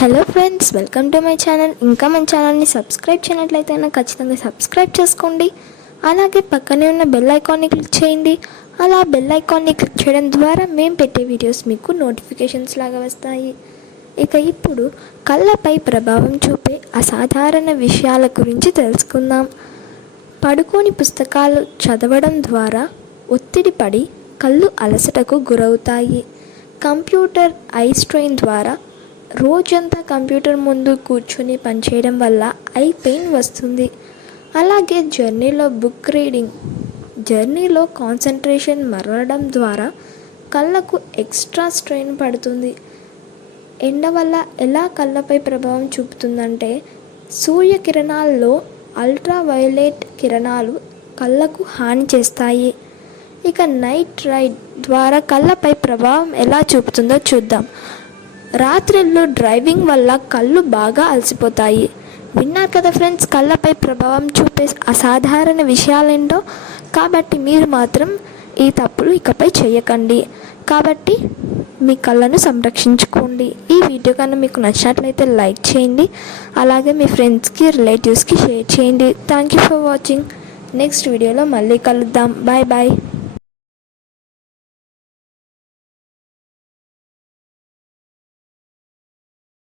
Hello friends welcome to my channel ఇంకా మన ఛానల్ని సబ్స్క్రైబ్ చేయనట్లయితే ఖచ్చితంగా సబ్స్క్రైబ్ చేసుకోండి. అలాగే పక్కనే ఉన్న బెల్ ఐకాన్ని క్లిక్ చేయండి. అలా బెల్ ఐకాన్ని క్లిక్ చేయడం ద్వారా మేము పెట్టే వీడియోస్ మీకు నోటిఫికేషన్స్ లాగా వస్తాయి. ఇక ఇప్పుడు కళ్ళపై ప్రభావం చూపే అసాధారణ విషయాల గురించి తెలుసుకుందాం. పడుకోని పుస్తకాలు చదవడం ద్వారా ఒత్తిడి పడి కళ్ళు అలసటకు గురవుతాయి. కంప్యూటర్ ఐ స్ట్రెయిన్ ద్వారా రోజంతా కంప్యూటర్ ముందు కూర్చొని పనిచేయడం వల్ల ఐ పెయిన్ వస్తుంది. అలాగే జర్నీలో బుక్ రీడింగ్ జర్నీలో కాన్సన్ట్రేషన్ మరవడం ద్వారా కళ్ళకు ఎక్స్ట్రా స్ట్రెయిన్ పడుతుంది. ఎండ వల్ల ఎలా కళ్ళపై ప్రభావం చూపుతుందంటే సూర్యకిరణాల్లో అల్ట్రావైలెట్ కిరణాలు కళ్ళకు హాని చేస్తాయి. ఇక నైట్ రైడ్ ద్వారా కళ్ళపై ప్రభావం ఎలా చూపుతుందో చూద్దాం. రాత్రిళ్ళు డ్రైవింగ్ వల్ల కళ్ళు బాగా అలసిపోతాయి. విన్నారు కదా ఫ్రెండ్స్ కళ్ళపై ప్రభావం చూపే అసాధారణ విషయాలేంటో? కాబట్టి మీరు మాత్రం ఈ తప్పులు ఇకపై చేయకండి. కాబట్టి మీ కళ్ళను సంరక్షించుకోండి. ఈ వీడియో కన్నా మీకు నచ్చినట్లయితే లైక్ చేయండి. అలాగే మీ ఫ్రెండ్స్కి రిలేటివ్స్కి షేర్ చేయండి. Thank you for watching. Next వీడియోలో మళ్ళీ కలుద్దాం. Bye bye.